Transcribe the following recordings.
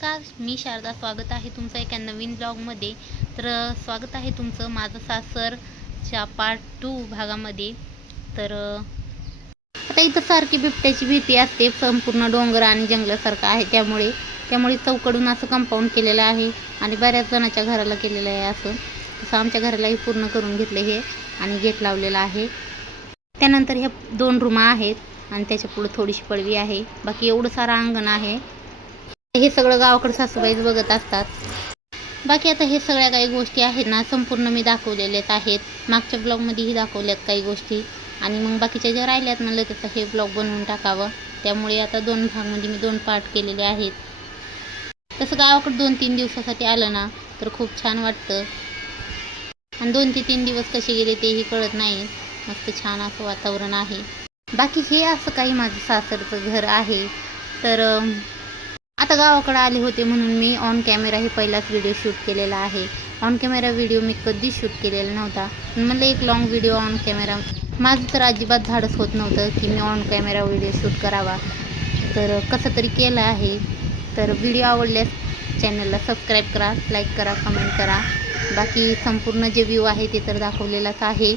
नमस्कार, मी शारदा. स्वागत आहे तुमचं एका नवीन ब्लॉगमध्ये. तर स्वागत आहे तुमचं माझं सासरच्या पार्ट 2 भागामध्ये. तर आता इथं सारखी बिबट्याची भीती असते. संपूर्ण डोंगर आणि जंगलासारखं आहे, त्यामुळे चौकडून असं कंपाऊंड केलेलं आहे आणि बऱ्याच जणांच्या घराला केलेलं आहे. असं आमच्या घरालाही पूर्ण करून घेतले हे आणि गेट लावलेला आहे. त्यानंतर ह्या 2 रूमा आहेत आणि त्याच्या पुढे थोडीशी पडवी आहे. बाकी एवढं सारं अंगण आहे. हे सगळं गावाकडे सासूबाईच बघत असतात. बाकी आता हे सगळ्या काही गोष्टी आहेत ना, संपूर्ण मी दाखवलेल्याच आहेत. मागच्या ब्लॉगमध्येही दाखवल्यात काही गोष्टी आणि मग बाकीच्या ज्या राहिल्यात म्हणलं त्याचं हे ब्लॉग बनवून टाकावं. त्यामुळे आता 2 भागमध्ये मी 2 पार्ट केलेले आहेत. तसं गावाकडे 2-3 दिवसासाठी आलं ना तर खूप छान वाटतं आणि 2 ते 3 दिवस कसे गेले तेही कळत नाही. मस्त छान असं वातावरण आहे. बाकी हे असं काही माझं सासरचं घर आहे. तर आता गावाकडे आले होते म्हणून मी ऑन कॅमेरा हे पहिलाच व्हिडिओ शूट केलेला आहे. ऑन कॅमेरा व्हिडिओ मी कधीच शूट केलेला नव्हता. म्हणलं एक लॉंग व्हिडिओ ऑन कॅमेरा, माझं तर अजिबात धाडस होत नव्हतं की me on camera video shoot करावा. तर कसं तरी केलं आहे. तर व्हिडिओ आवडल्यास चॅनलला सबस्क्राईब करा, लाईक करा, कमेंट करा. बाकी संपूर्ण जे व्ह्यू आहे ते तर दाखवलेलाच आहे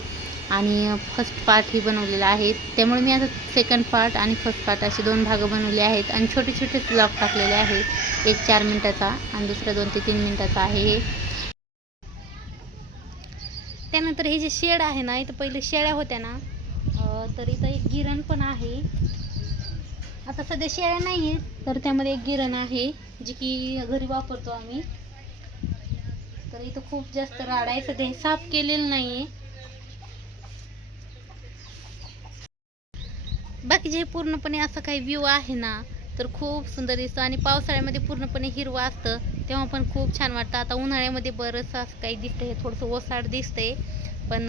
आणि फर्स्ट पार्टही बनवलेला आहे. त्यामुळे मी आता सेकंड पार्ट आणि फर्स्ट पार्ट असे 2 भाग बनवले आहेत आणि छोटे छोटे ब्लॉग टाकलेले आहेत. एक 4 मिनिटाचा आणि दुसरा 2 ते 3 मिनिटाचा आहे हे. त्यानंतर हे जे शेड आहे ना, इथं पहिले शेळ्या होत्या ना, तर इथं एक गिरण पण आहे. आता सध्या शेळ्या नाही आहेत, तर त्यामध्ये एक गिरण आहे जी की घरी वापरतो आम्ही. तर इथं खूप जास्त राड आहे. सध्या हे साफ केलेलं नाही आहे. बाकी जे पूर्णपणे असं काही व्ह्यू आहे ना तर खूप सुंदर दिसतं आणि पावसाळ्यामध्ये पूर्णपणे हिरवं असतं तेव्हा पण खूप छान वाटतं. आता उन्हाळ्यामध्ये बरंच असं काही दिसतं, हे थोडंसं ओसाड दिसतंय, पण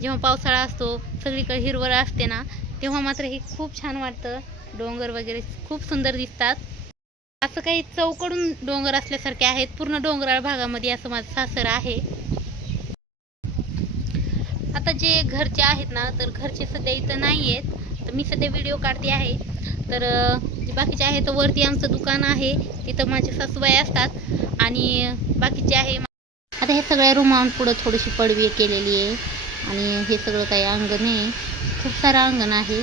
जेव्हा पावसाळा असतो सगळीकडे हिरवळ असते ना तेव्हा मात्र हे खूप छान वाटतं. डोंगर वगैरे खूप सुंदर दिसतात. असं काही चौकडून डोंगर असल्यासारखे आहेत. पूर्ण डोंगराळ भागामध्ये असं माझं सासर आहे. आता जे घरचे आहेत ना तर घरचे सध्या इथं नाही आहेत. तर मी सध्या व्हिडिओ काढते आहे. तर जे बाकीचे आहे तर वरती आमचं दुकान आहे, तिथं माझे सासूबाई असतात आणि बाकीचे आहे. आता हे सगळ्या रूमां पुढं थोडीशी पडवी केलेली आहे आणि हे सगळं काही अंगण आहे, खूप सारं अंगण आहे.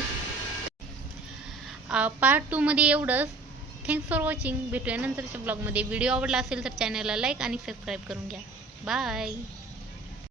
पार्ट 2 मध्ये एवढंच. Thanks for watching. भेटूया नंतरच्या ब्लॉगमध्ये. व्हिडिओ आवडला असेल तर चॅनलला लाईक आणि सबस्क्राईब करून घ्या. बाय.